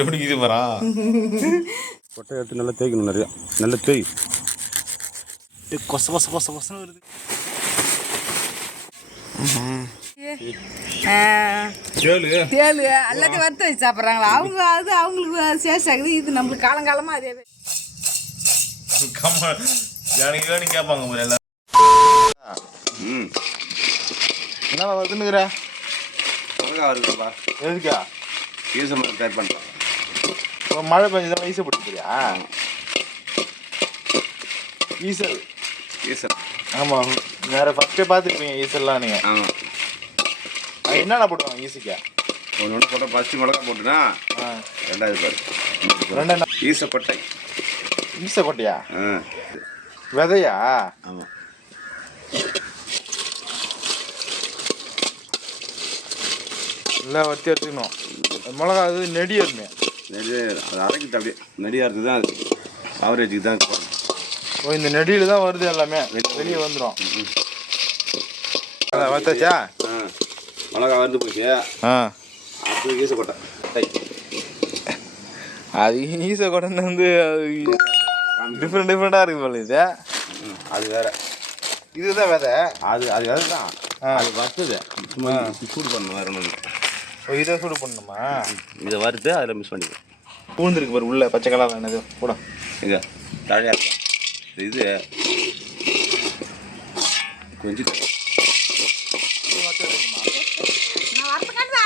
எப்படி இது வரா கொட்டை எடுத்து நல்லா தேய்க்கணும், நிறையா நல்லா தேய். கொச கொச கொச கொசன்னு வருது. தேளு எல்லாத்தையும் வறுத்து வச்சு சாப்பிட்றாங்களா அவங்க? அது அவங்களுக்கு சேஷ் ஆகுது, இது நம்மளுக்கு காலங்காலமாக அதே எனக்கு கேட்பாங்க எல்லாம். என்ன வருதுன்னுக்குற மிளகா வருதுப்பா. எதுக்கா? ஈச மரம் தயார் பண்ணுறேன். மழை பெஞ்சதான் ஈசை பிடிக்கிறியா? ஈசல் ஈசல் ஆமாம், வேற ஃபஸ்ட்டே பார்த்துருப்பீங்க ஈசல்லாம் நீங்கள். ஆமாம். அது என்னென்ன போட்டுவாங்க ஈசைக்கா? ஒன்று போட்டால் ஃபஸ்ட்டு மிளகா போட்டுனா ரெண்டாவது பாரு ரெண்டு ஈசப்பட்டை. ஈசை கொட்டையா? விதையா? ஆமாம். இல்லை வத்தி எடுத்துக்கணும். மிளகா அது நெடி வருமே. நெடி அது அரைக்கிட்டு அப்படியே நெடியாக இருக்குது தான், அது ஆவரேஜுக்கு தான் போகணும். ஓ, இந்த நெடியில் தான் வருது எல்லாமே, வெளியே வந்துடும். வத்தாச்சா? மிளகா வந்து போச்சு. அது ஈசக்கொட்டை. அது ஈசக்கொட்டைன்னு வந்து டிஃப்ரெண்ட்டாக இருக்குது போல. இது அது வேற, இதுதான் விதை. அது விதை தான். அது வறுத்தது சும்மா சூடு பண்ணணும், வேற ஒன்று. ஓ, இதை சூடு பண்ணணுமா? இதை வறுத்து அதில் மிக்ஸ் பண்ணிக்கலாம். பூந்துருக்கு பாரு உள்ள பச்சை கலர் என்னது கூட இங்கே தழையாக இருக்கும். இது கொஞ்சம்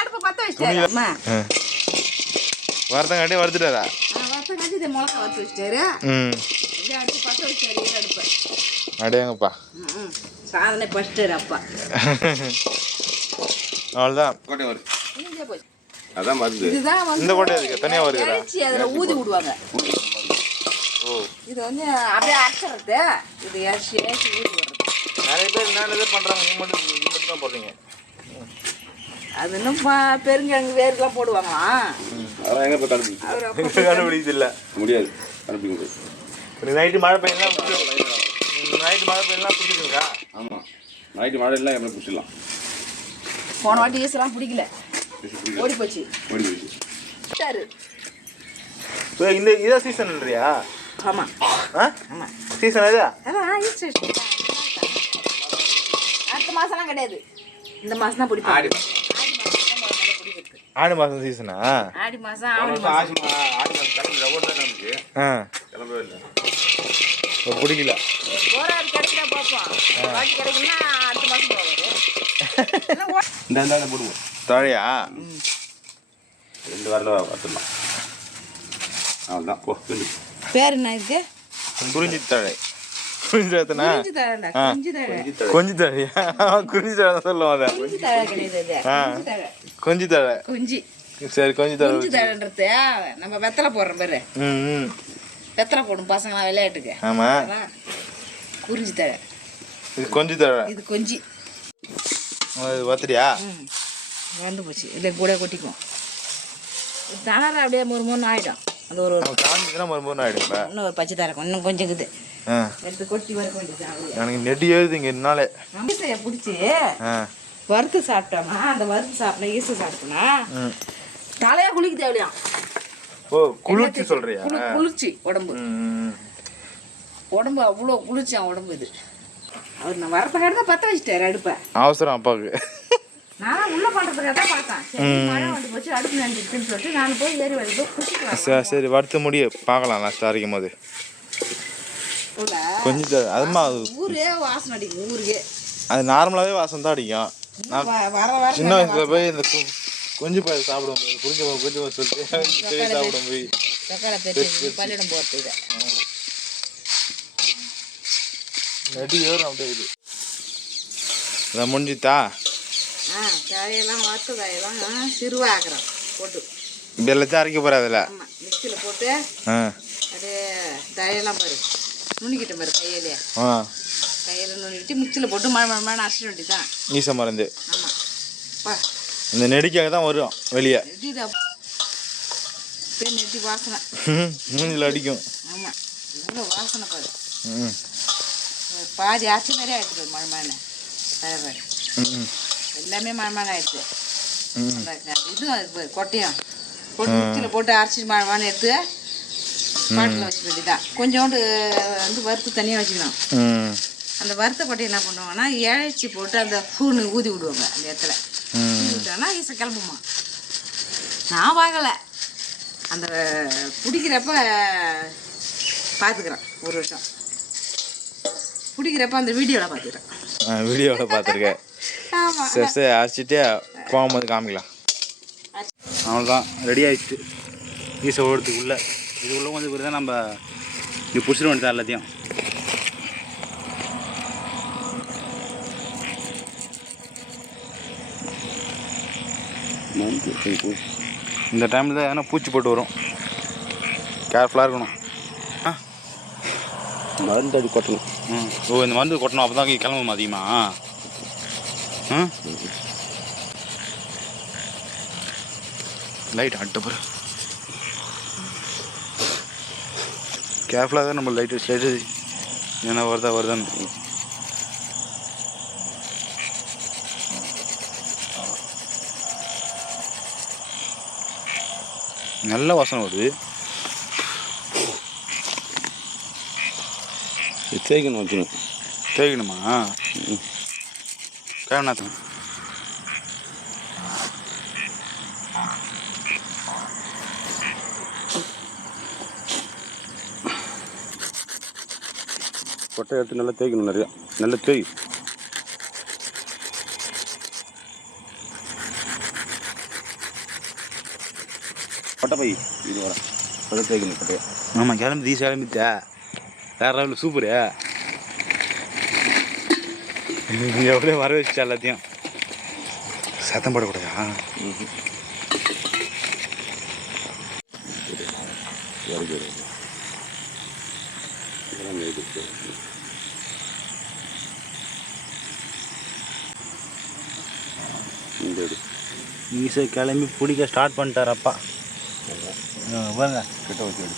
அடுப்பை பற்ற வச்சுட்டேன். வரத்தங்காட்டி வறுத்துட்டாரா? வறுத்தங்காட்டி இதை மிளகா வறுத்து வச்சுட்டாரு. அடுப்பு பற்ற வச்சாரு அடுப்பை. அடையாங்கப்பா, சாதனை பஸ்டர் அப்பா. அவ்வளோதான். கோட்டை வருது. அதான் வருது. இதுதான் வந்து இந்த கோட்டை அதுக்கு தனியாக வருகிறா? அதில் ஊதி விடுவாங்க. ஓ, இது வந்து அப்படியே அரைச்சறது. இது ஏசி ஊதி விடுறது. நிறைய பேர் என்ன இது பண்ணுறாங்க, நீ மட்டும் தான் போடுறீங்க. அது இன்னும் பெருங்கிழங்கு வேறுலாம் போடுவாங்களாம். அதெல்லாம் எங்கே போய் கண்டுபிடிச்சு கண்டுபிடிக்கிறது இல்லை, முடியாது. கண்டுபிடிக்க முடியாது. நைட்டு மழை பெய்யலாம், நைட்டு மழை பெய்யலாம் பிடிச்சிருக்கா? ஆமாம், நைட்டு மழை எல்லாம் எப்படி பிடிச்சிடலாம். போன வாட்டி ஈஸெல்லாம் பிடிக்கல, ஓடி போச்சு. ஓடி போயிடுச்சு. இந்த இதான் சீசன் இல்லையா? ஆமாம் ஆமாம், சீசன் இதா? அதான் அடுத்த மாதம்லாம் கிடையாது, இந்த மாதம் தான் பிடிப்பாங்க. ஆடி மாதம் சீசனா? ஆடி மாதம் ஆடி மாதம் கிளம்பவே இல்லை, பிடிக்கல. போறாரு கிடைக்கிறா பார்ப்போம். வாட்டி கிடைக்குன்னா அடுத்த மாதம் போவார். இந்த போடுவோம் தழையா? 2 வாரம் பார்த்துடலாம். அவ்வளோதான். போ பேர் என்ன இருக்கு? குறிஞ்சி தழை. குறிஞ்சி தழைனா குஞ்சு தழை. குஞ்சு தழை. கொஞ்சி தழையா? குறிஞ்சி தழை சொல்லுவோம். அதை குஞ்சு தழை கிடையாது. கொஞ்சி தழை. குஞ்சு. சரி, கொஞ்சி தழை. குஞ்சு தழைன்றது நம்ம வெத்தலை போடுறோம் பேரு. வெத்தலை போடும் பசங்க விளையாட்டுக்கு. ஆமா, குறிஞ்சி தழை. இது கொஞ்சி தழை. இது கொஞ்சி வத்துறியா? வந்து போச்சு. இதை கூட கொட்டிக்கும். தணரை அப்படியே முறுமுன்னு ஆகிடும். அது ஒரு காஞ்சிதுன்னா மறுபடியும் ஆகிடும். இன்னும் ஒரு பச்சை தரக்கும், இன்னும் கொஞ்சம் இருக்குது. எடுத்து கொட்டி வறுக்க வேண்டியது. எனக்கு நெட்டி ஏறுது இங்கே என்னாலே. ஈசையை பிடிச்சி வறுத்து சாப்பிட்டோம்னா, அந்த வறுத்து சாப்பிட்டா ஈசை சாப்பிட்டோம்னா தலையா குளிக்க தேவையா? ஓ, குளிர்ச்சி சொல்றியா? குளிர்ச்சி உடம்பு. உடம்பு அவ்வளோ குளிர்ச்சியா உடம்பு. இது அவர் நான் வரப்ப தான் பற்ற வச்சுட்டாரு அடுப்பை. அவசரம் அப்பாவுக்கு. நான் உள்ள பண்ணுறதுக்காக தான் பார்த்தேன். சரி, மழை வந்து போச்சு, அடுப்பு நினைச்சிருக்குன்னு சொல்லிட்டு நான் போய் ஏறி வந்து குளிச்சுக்கலாம். சரி, வறுத்து முடிய பார்க்கலாம். லாஸ்ட் அரைக்கும் போது கொஞ்சம் அதுமா ஊரே வாசனை அடிக்கும். ஊருக்கே அது நார்மலாகவே வாசம் தான் அடிக்கும். வர வர சின்ன வயசில் போய் இந்த கொஞ்சம் போய் சாப்பிடுவோம், கொஞ்சம் சொல்லிட்டு சாப்பிடும் போய் தக்காளி பெரிய பள்ளியிடம் போகிறது. நெடி ஏறும் அப்படியே. இது இதை முடிஞ்சுத்தா? காயெல்லாம் வறுத்து காயெல்லாம் சிறுவாக்குறோம் போட்டு. இப்போ எல்லாத்தையும் அரைக்க போகிற அதில்? ஆமாம், மிக்சியில் போட்டு அப்படியே தழையெல்லாம் பாரு நுண்ணிக்கிட்ட பாரு கையிலே. கையில் நுண்ணிக்கிட்டு மிக்சியில் போட்டு மழை மழை மழை அரைச்சிட வேண்டியதான். ஈச மருந்து. ஆமாம், பா இந்த நெடிக்காக தான் வரும் வெளியே. நெட்டி வாசனை மூஞ்சில் அடிக்கும். ஆமாம், இவ்வளோ வாசனை பாரு. பாதி ஆச்சு நிறைய ஆயிடுச்சு. மழை மழை தலை எல்லாமே மழை மழை ஆயிடுச்சு. இது கொட்டையும் போட்டு மிக்சியில் போட்டு அரைச்சி மாவான்னு எடுத்து பாட்டில் வச்சுக்க வேண்டியதான். கொஞ்சோண்டு வந்து வறுத்து தனியாக வச்சுக்கணும். அந்த வறுத்த கொட்டை என்ன பண்ணுவாங்கன்னா இழைச்சி போட்டு அந்த பூன்னு ஊதி விடுவாங்க அந்த இடத்துல. ஊதி விட்டாங்கன்னா ஈஸை கிளம்புமா. நான் வாங்கலை, அந்த பிடிக்கிறப்ப பார்த்துக்கிறேன். ஒரு வருஷம் பிடிக்கிறப்ப அந்த வீடியோவில் பார்த்துக்கிறேன். வீடியோவில் பார்த்துருக்கேன். ஆமாம், சரி சரி அரைச்சிட்டே போகும்போது காமிக்கலாம். அவ்வளோதான் ரெடி ஆகிடுச்சு. ஈஸை ஓடுறதுக்குள்ளே இது உள்ள வந்து பிறகு தான் நம்ம இது பிடிச்சிட வேண்டியதான் எல்லாத்தையும். இந்த டைமில் தான் எதனா பூச்சி போட்டு வரும், கேர்ஃபுல்லாக இருக்கணும். மருந்து அடி கொட்டணும். ஓ இந்த மருந்து கொட்டணும், அப்போ தான் கிளம்புமா அதிகமாக. லைட் ஆட்ட போகிற கேர்ஃபுல்லாக தான் நம்ம லைட்டு ஸ்லைட்டு ஏன்னா வருதான்னு. நல்ல வாசனை வருது. தேய்க்கணும் வச்சுக்கணும். தேய்க்கணுமா? கேவனாத்தம் கொட்டை எடுத்து நல்லா தேய்க்கணும். நிறையா நல்லா தேய். கொட்டை பை இது வர கொட்டை தேய்க்கணும் கொட்டையா. ஆமாம் கிளம்பி கிளம்பிட்டா வேறு லெவலில் சூப்பரு. நீங்கள் எவ்வளோ வர வச்சா எல்லாத்தையும் சத்தம் போடக்கூடாதா? ஈஸியாக கிளம்பி பிடிக்க ஸ்டார்ட் பண்ணிட்டார் அப்பா. பாருங்க கிட்ட வச்சு எடு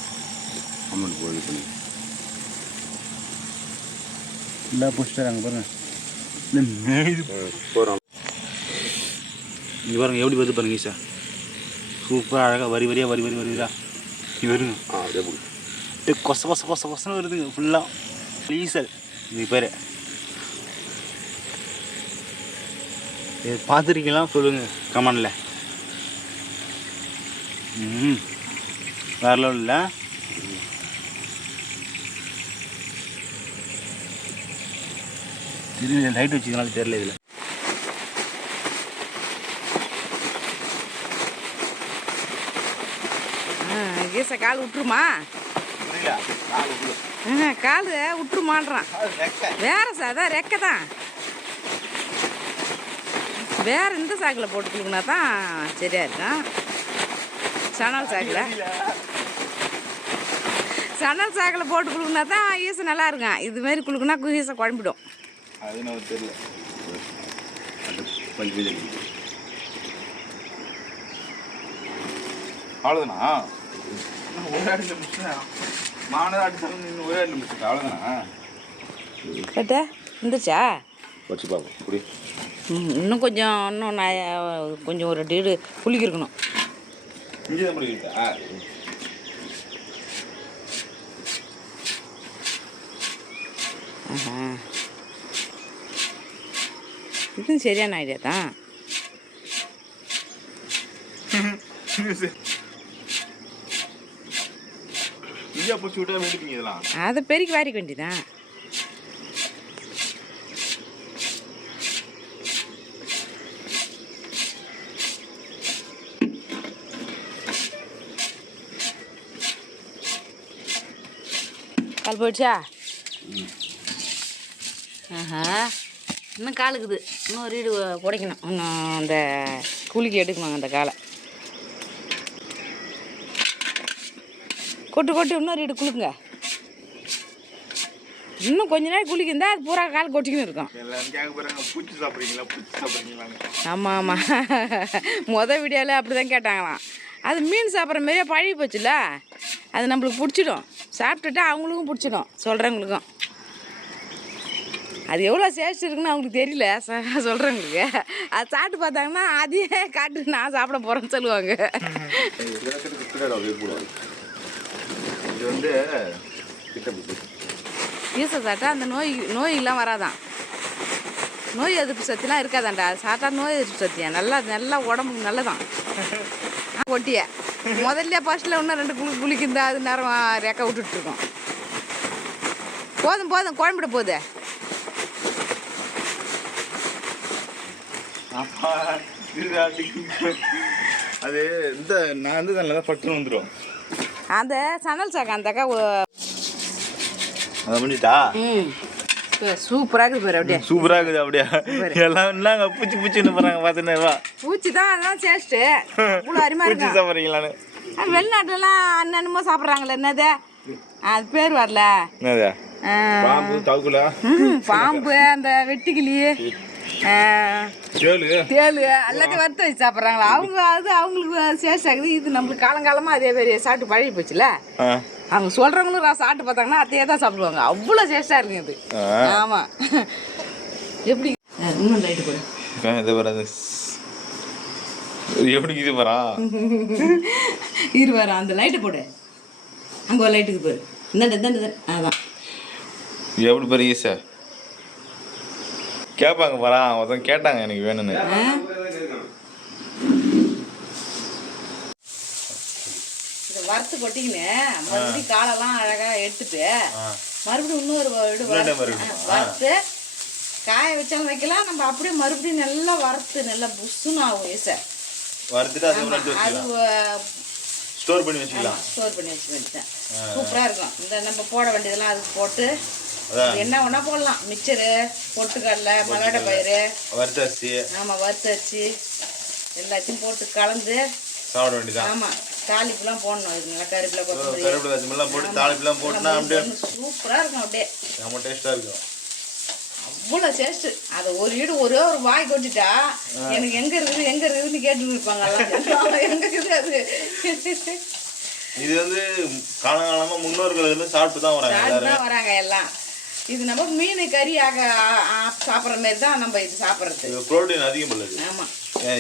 அமௌண்ட் போய் பண்ணி இல்லை பிடிச்சிட்டாங்க பாருங்க. போகிறோம் இங்கே பாருங்க எப்படி வருது பாருங்க ஈஸா. சூப்பராக அழகாக வரி வரியா இது வருங்க. அப்படியே கொசன்னு வருதுங்க ஃபுல்லாக. ஈசல் இது பேர். இது பார்த்துருக்கீங்களா சொல்லுங்கள் கமெண்டில். வேற லெவல் இல்லை. திரும்பி லைட் வச்சுக்கனால தெரியல. இதில் ஈசா கால் விட்டுருமா? கால் விட்டுருமான்றான். வேற சாதான் ரெக்கை தான். வேற இந்த சாக்கில் போட்டு குளுக்குனா தான் சரியா இருக்கும். சணல் சாக்கில் போட்டு குளுக்குனா தான் ஈசை நல்லா இருக்கும். இதுமாரி குளுக்குனா ஈசை குழம்பிடும். அது நமக்கு தெரியல. அவ்வளோதானா? ஒரு ஆடி முடிச்சுனா மானதாக அடிச்சு ஒரே ஆடி முடிச்சுட்டா அவ்வளோதானா? கேட்ட இருந்துச்சா வச்சு பார்ப்போம். இப்படி இன்னும் கொஞ்சம் ஒரு டீடு புளிக்கு இருக்கணும். இங்கே தான் முடிக்கிட்டா? இது சரியான ஐடியா தான். அதை பெருக்கி வாரிக்க வேண்டியதான். கால் போயிடுச்சா? இன்னும் காலுக்குது. இன்னும் ஒரு வீடு உடைக்கணும். இன்னும் அந்த குலுக்கி எடுக்கணும் அந்த காலை. கொட்டு இன்னொரு வீடு குலுக்குங்க. இன்னும் கொஞ்ச நேரம் குளிக்கிருந்தா அது பூரா கால் கொட்டிக்கின்னு இருக்கும். ஆமாம் வீடியோவில் அப்படி தான் கேட்டாங்களாம். அது மீன் சாப்பிட்ற மாதிரியே பழகி போச்சுல்ல, அது நம்மளுக்கு பிடிச்சிடும். சாப்பிட்டுட்டா அவங்களுக்கும் பிடிச்சிடும், சொல்கிறவங்களுக்கும். அது எவ்வளோ சேஸ்ட் இருக்குன்னு அவங்களுக்கு தெரியல சொல்கிறவங்களுக்கு. அது சாப்பிட்டு பார்த்தாங்கன்னா அதையே காட்டு நான் சாப்பிட போகிறேன்னு சொல்லுவாங்க. இது வந்து ஈசை சாப்பிட்டா அந்த நோயெல்லாம் வராதான். நோய் எதிர்ப்பு சக்திலாம் இருக்காதாண்டா. அது சாப்பிட்டா நோய் எதிர்ப்பு சக்தியா நல்லா உடம்புக்கு நல்லதான். ஒட்டிய முதல்ல ஃபர்ஸ்ட்டில் இன்னும் 2 குளிக்குந்தா அது நேரம் ரெக்க விட்டுட்ருக்கோம். போதும் குழம்பிட போகுது. அது இந்த நான் வந்து நல்லா பட்டு வந்துடும். அந்த சணல் சாக்கா அந்த அக்கா அதை பண்ணிட்டா சூப்பராக இருக்குது பாரு. அப்படியே சூப்பராக இருக்குது. அப்படியே எல்லாம் என்னங்க பூச்சின்னு போகிறாங்க. 10,000 பூச்சி தான் அதெல்லாம் சேஸ்ட்டு. இவ்வளோ அருமையாக பூச்சி இருக்கு. சாப்பிட்றீங்களான்னு வெளிநாட்டுலலாம் அண்ணனுமோ சாப்பிட்றாங்களே. என்னது அது பேர் வரல. என்னது பாம்பு தவுக்குல பாம்பு அந்த வெட்டுக்கிளி தேளு எல்லாத்தையும் வறுத்து வச்சு சாப்பிட்றாங்களா அவங்க. அது அவங்களுக்கு சேஷ் ஆகுது. இது நம்மளுக்கு காலங்காலமாக அதே மாதிரி சாப்பிட்டு பழகி போச்சுல. அவங்க சொல்கிறவங்களும் சாப்பிட்டு பார்த்தாங்கன்னா அதே தான் சாப்பிடுவாங்க. அவ்வளோ சேஷ்டாக இருக்குங்க அது. ஆமாம். எப்படி இன்னும் லைட்டு போடு. இது வராது எப்படி இது வரா இருவாரா அந்த லைட்டை போடு. அங்கே ஒரு லைட்டுக்கு போடு. இந்தாண்டு அதான் எப்படி பெரிய சார் கேட்பாங்க வரா. ஒருத்தன் கேட்டாங்க எனக்கு வேணும்னு. இதை வறுத்து கொட்டிக்கின்னு மறுபடியும் காலெல்லாம் அழகாக எடுத்துட்டு மறுபடியும் இன்னொரு வறுத்து காய வச்சாலும் வைக்கலாம். நம்ம அப்படியே மறுபடியும் நல்லா வறுத்து நல்லா புஷ்ஷுன்னு ஆகும். சார் வறுத்துட்டு அது ஸ்டோர் பண்ணி வச்சுக்கலாம். ஸ்டோர் பண்ணி வச்சு வேண்டியதான். சூப்பராக இருக்கும். இந்த நம்ம போட வேண்டியதெல்லாம் அதுக்கு போட்டு என்ன வேணா போடலாம். மிக்சரு, பொட்டுக்கடலை, மல்லாட்டை பயிறு, வறுத்தரிசி. ஆமாம் வறுத்தரிசி எல்லாத்தையும் போட்டு கலந்து சாப்பிட வேண்டியதான். ஆமாம் தாளிப்புலாம் போடணும். இது நல்லா கருவேப்பிலை கொத்தமல்லாம் போட்டு தாளிப்புலாம் போட்டுனா அப்படியே சூப்பராக இருக்கும். அப்படியே ரொம்ப டேஸ்ட்டாக இருக்கும். அவ்வளோ டேஸ்ட்டு. அதை ஒரே ஒரு வாய் கொட்டிட்டா எனக்கு எங்கே இருக்குதுன்னு கேட்டுட்டு இருப்பாங்க. எங்கே இருக்குது அது. இது வந்து காலங்காலமாக முன்னோர்கள் சாப்பிட்டு தான் வராங்க எல்லாம். இது நம்ம மீன் கறி சாப்பிட்ற மாதிரி தான் நம்ம இது சாப்பிட்றது. புரோட்டீன் அதிகம் உள்ளது. ஆமாம்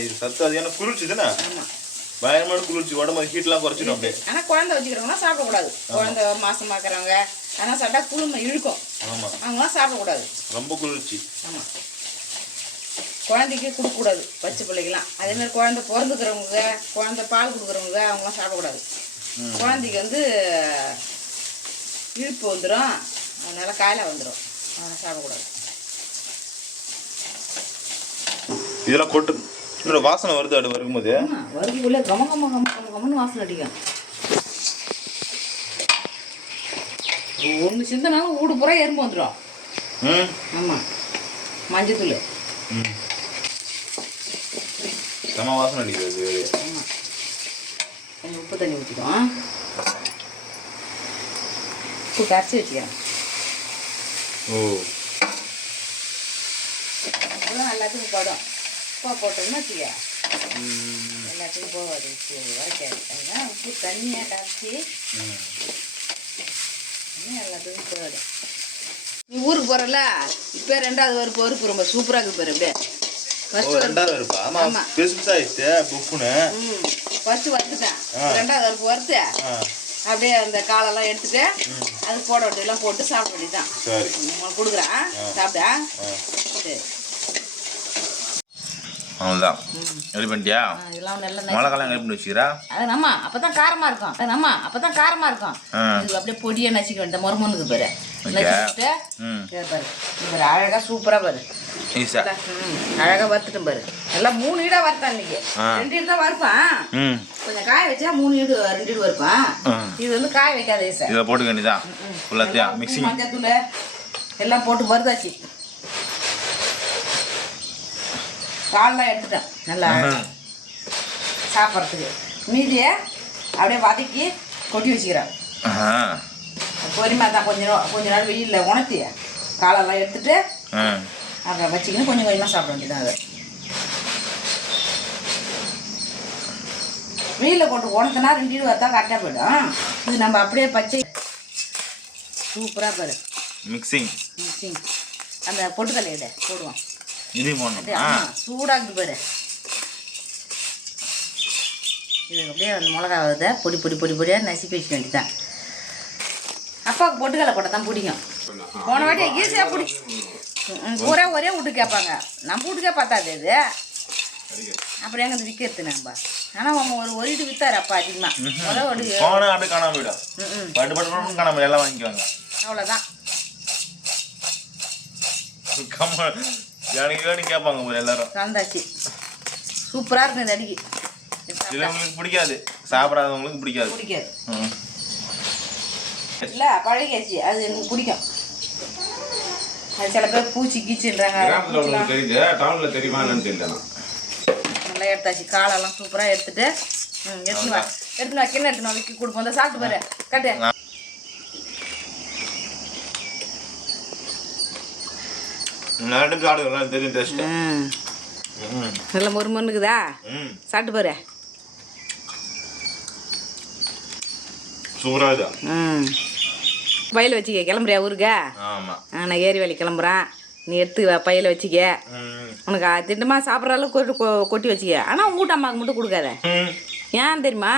இது சத்து அதிகமான குளிர்ச்சி தானே. ஆமாம் பயங்கரமான குளிர்ச்சி. உடம்பு ஹீட்லாம் குறைச்சிடும் அப்படியே. ஆனால் குழந்தை வச்சுக்கிறவங்களாம் சாப்பிடக்கூடாது. குழந்தை மாசமாக்குறவங்க ஆனால் சாப்பிட்டா குளுமை இழுக்கும். ஆமாம் அவங்களாம் சாப்பிடக்கூடாது. ரொம்ப குளிர்ச்சி. ஆமாம் குழந்தைக்கு கொடுக்கக்கூடாது. பச்சை பிள்ளைக்கெல்லாம் அதேமாதிரி குழந்தை பிறந்துக்கிறவங்க குழந்தை பால் கொடுக்குறவங்க அவங்களாம் சாப்பிடக்கூடாது. குழந்தைக்கு வந்து இழுப்பு வந்துடும். அதனால காயில வந்துடும். அதனால் சாப்பிடக்கூடாது. இதெல்லாம் கொட்டு இன்னொரு வாசனை வருது. அது வரும்போது வருதுக்குள்ளே கமன்னு வாசனை அடிக்கும். ஒன்று சிந்தனாலும் வீடு பூரா எறும்பு வந்துடும். ஆமாம் மஞ்சத்தூள் செம வாசனை அடிக்கிறது. ஆமாம் கொஞ்சம் உப்பு தண்ணி ஊற்றிக்கும். உப்பு கரைச்சி வச்சுக்கிறேன். அப்புறம் எல்லாத்துக்கும் படம் உப்பா போட்டோம்னு வச்சுக்க எல்லாத்துக்கும் போகாது. உப்பு வரைக்காது. அதுதான் உப்பு தண்ணியாக கரைச்சி எல்லாத்துக்கும் போகாது. நீ ஊருக்கு போகிறல இப்போ 2வது வறுப்பு ரொம்ப சூப்பராக இருக்குது பாரு. அப்படியே ரெண்டாவது வருப்பா. ஆமா பெருசா ஆயிடுச்சு உப்புன்னு. ஃபர்ஸ்ட் வறுத்துட்டேன். 2வது வறுப்பு வறுத்து அப்படியே அந்த காலெல்லாம் எடுத்துட்டு அது போட வேண்டியெல்லாம் போட்டு சாப்பிட வேண்டியதுதான். உங்களுக்கு கொடுக்குறேன் சாப்பிட. சரி அவ்வளோதான். ரெடி பண்ணிட்டியா? இதெல்லாம் நல்லா மிளகாலாம் ரெடி பண்ணி வச்சுக்கிறா. அது நம்ம அப்பதான் காரமா இருக்கும். இது அப்படியே பொடியா நச்சுக்க வேண்டிய மொறுமொன்னுக்கு பாரு. நச்சுக்கிட்டு பாரு அழகா சூப்பரா பாரு. அழகா வறுத்துட்டும் பாரு. எல்லாம் 3 ஈடா வறுத்தான் இன்னைக்கு. 2 ஈடு தான் வறுப்பேன். கொஞ்சம் காய வச்சா 2 ஈடு வறுப்பேன். இது வந்து காய வைக்காத சார். இதை போட்டுக்க வேண்டியதான். ஃபுல்லாத்தையும் மிக்சிங் மஞ்சத்தூள் எல்லாம் போட்டு வறுத்தாச்சு. காலெலாம் எடுத்துட்டேன் நல்லா சாப்பிட்றதுக்கு. மீதியை அப்படியே வதக்கி கொட்டி வச்சுக்கிறேன். பொறுமையாக தான் கொஞ்ச நாள் வெயிலில் உணர்த்தி காலெல்லாம் எடுத்துட்டு அப்புறம் வச்சுக்கின்னு கொஞ்சம் கொஞ்சமாக சாப்பிட வேண்டியதான். அதை வெயிலில் போட்டு உணர்த்தினா 2 ஈடு வறுத்தா கரெக்டாக போய்டும். இது நம்ம அப்படியே பச்சை சூப்பராக பாரு மிக்சிங். அந்த பொட்டுக்கல்லையிட போடுவோம். இதையும் போடணும். சூடாகுது பாரு. இது அப்படியே அந்த மிளகா வருத பொடி பொடி பொடி பொடியாக நசுக்கி வச்சுக்க வேண்டியதான். அப்பாவுக்கு பொட்டுக்கல்லை போட்டால் தான் பிடிக்கும். போன வாட்டி ஈஸியாக பூரா ஒரே வீட்டு கேட்பாங்க. நம்ம வீட்டுக்கே பார்த்தாது இது. அப்புறம் எங்கே விற்கிறது நம்ம. ஆனால் அவங்க ஒரு வீட்டு விற்றாரு அப்பா அதிகமாக. அப்படியே காணாம போயிடும். பட்டு பட்டு காணாம எல்லாம் வாங்கிக்குவாங்க. அவ்வளோதான். எனக்கு கேட்பாங்க எல்லாரும். கலந்தாச்சு. சூப்பராக இருக்கும் இந்த அடிக்கு. சிலவங்களுக்கு பிடிக்காது, சாப்பிடாதவங்களுக்கு பிடிக்காது. இல்லை பழகியாச்சு, அது எனக்கு பிடிக்கும். அது சில பேர் பூச்சி கீச்சுன்றாங்க. நல்லா எடுத்தாச்சு. காலெல்லாம் சூப்பராக எடுத்துட்டு எடுத்துன்னு வா கிண்ண எடுத்துன்னு விற்கி கொடுப்போம். அந்த சாப்பிட்டு பாரு கட்டு. நல்லா மொறு மொறுக்குதா? சாப்பிட்டு பாரு. பையில வச்சுக்க. கிளம்புறியா ஊருக்கு? நான் ஏரி வேலை கிளம்புறேன். நீ எடுத்து பையில வச்சுக்க. உனக்கு திட்டமாக சாப்பிட்ற அளவுக்கு கொட்டி வச்சுக்க. ஆனால் உங்கள் வீட்டு அம்மாவுக்கு மட்டும் கொடுக்காத. ஏன் தெரியுமா?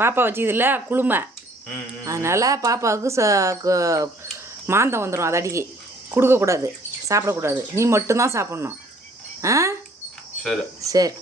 பாப்பா வச்சுக்கதில்ல குளுமை. அதனால் பாப்பாவுக்கு மாந்தம் வந்துடும். அது அடிக்கி கொடுக்கக்கூடாது, சாப்பிடக்கூடாது. நீ மட்டும்தான் சாப்பிட்ணும். ஆ சரி சரி.